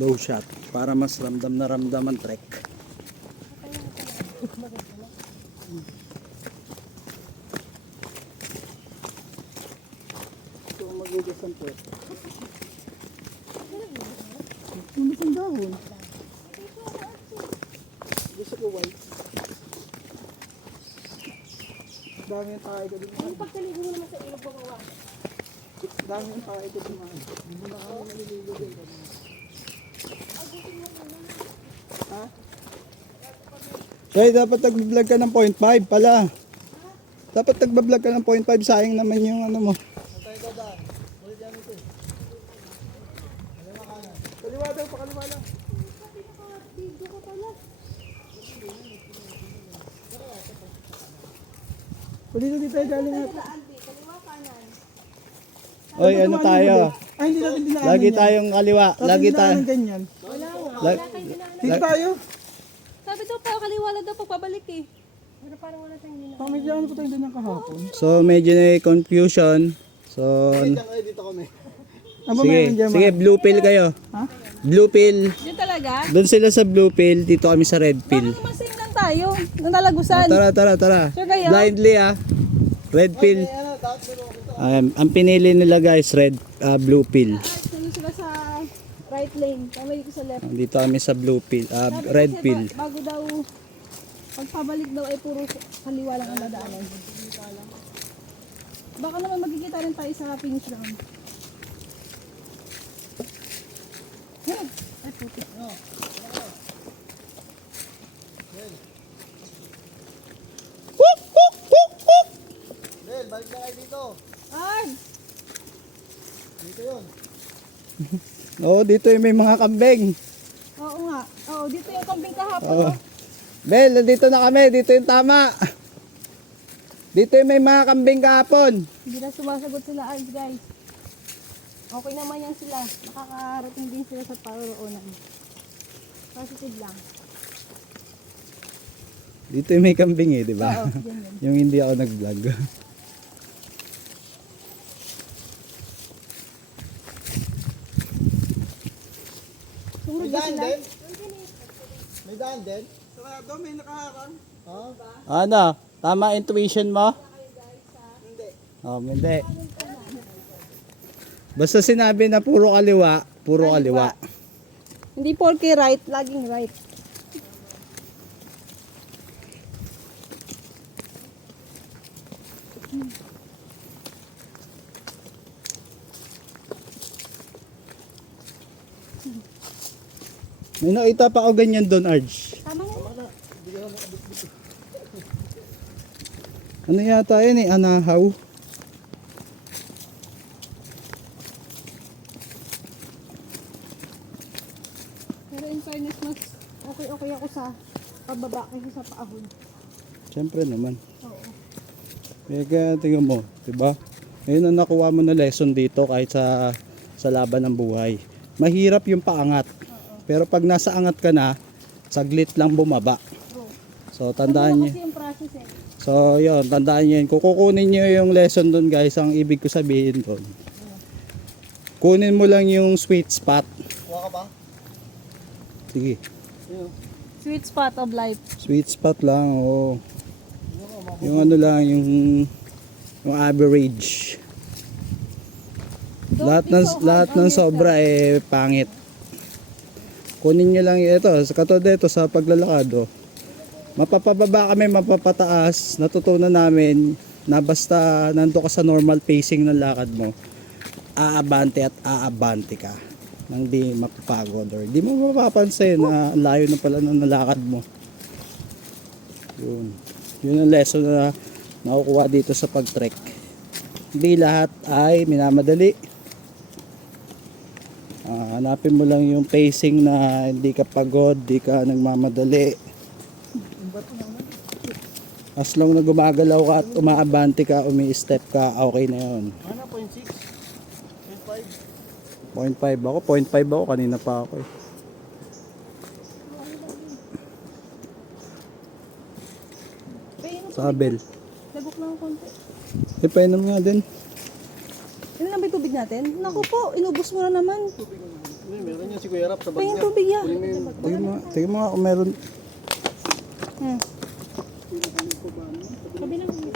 Low shot para mas ramdam na ramdam ang trek. Ito ang magugas ang puwet. Ano ang dahon? Gusto ko white. Dami yung tayo ko din. Ang pagkaligo mo naman sa ilog babawa. Dami yung tayo ko din. Hindi mo na kami naliligo din. Ha? Kaya dapat nag-vlog ka ng 0.5 pala. Dapat nag-vlog ka ng 0.5, sayang naman yung ano mo. Kaliwa daw, pakaliwa lang. Dito tayo galing natin. Oy, ano tayo? Ay, hindi natin dinaanan. Lagi tayong kaliwa. Lagi tayong ganyan. Wala Dito tayo. Sabi daw pa, kaliwa lang daw pagpabalik eh. Pero parang wala tayong dinaanan. Pamedyahan po tayo din ng kahapon. So, medyo na confusion. So, dito kami. Sige, blue pill kayo. Ha? Blue pill. Yun talaga? Doon sila sa blue pill, dito kami sa red pill. Bakit kumasing lang tayo? Nang nalagusan. Tara. Sure kayo? Blindly red pill. Ang pinili nila guys, blue pill. Nandun sila sa right lane. Kamay ko sa left. Dito kami sa blue pill, red Kasi pill. Bago daw, pagpabalik daw ay puro kaliwa lang ang dadaanan. Baka naman magkikita rin tayo sa finish round. Ay puti. Del, balik na kayo dito. Ay! Dito yun. Oo, dito yung may mga kambing. Oo nga. Oo, dito yung kambing kahapon. Oo. Bel, dito na kami. Dito yung tama. Dito yung may mga kambing kahapon. Hindi na sumasagot sila guys. Okay naman yan sila. Nakakarating din sila sa paroonan. Positive lang. Dito yung may kambing eh, di ba? Oo, ganyan. Yung hindi ako nag-vlog. Sumunod ba sila? May daan din? Sarado, may nakaharang. Ano? Tama intuition mo? Hindi. Oh, hindi. Basta sinabi na puro kaliwa, puro kaliwa. Hindi porke right, laging right. May nakita pa ako ganyan doon, Arj. Tama na. Ano yata yun eh, anahaw. Pero in fairness, mas okay ako sa pababa kaysa sa paahon. Siyempre naman. Oo. Kaya tingnan mo, diba? Ngayon ang nakuha mo na lesson dito kahit sa laban ng buhay. Mahirap yung paangat. Pero pag nasa angat ka na, saglit lang bumaba. So tandaan niyo. Kasi yung process eh. So yun, tandaan niyo yun. Kung kukunin niyo yung lesson doon guys, ang ibig ko sabihin doon. Kunin mo lang yung sweet spot. Kuha ka ba? Sige. Sweet spot of life. Sweet spot lang, oo. Yung ano lang, yung average. Lahat ng sobra eh pangit. Kunin nyo lang ito, katulad ito sa paglalakad. Oh. Mapapababa kami, mapapataas. Natutunan namin na basta nando ka sa normal pacing ng lakad mo, aabante at aabante ka nang di mapapagod or di mo mapapansin na layo na pala ng nalakad mo. Yun ang lesson na nakukuha dito sa pag-trek. Hindi lahat ay minamadali. Hanapin mo lang yung pacing na hindi ka pagod, hindi ka nagmamadali. As long na gumagalaw ka at umaabante ka, umi-step ka, okay na yun. Ano, 0.6? 0.5? 0.5 ako, 0.5 ako, kanina pa ako eh. Sabel. Labok lang konti. Painom nga din. Ilan lang ba yung tubig natin? Naku po, inubos mo na naman. Meron yan si Kuya Rap sa bag Pahingin niya. tubig yan. Tingnan mo nga kung meron. Hmm. Sabi lang.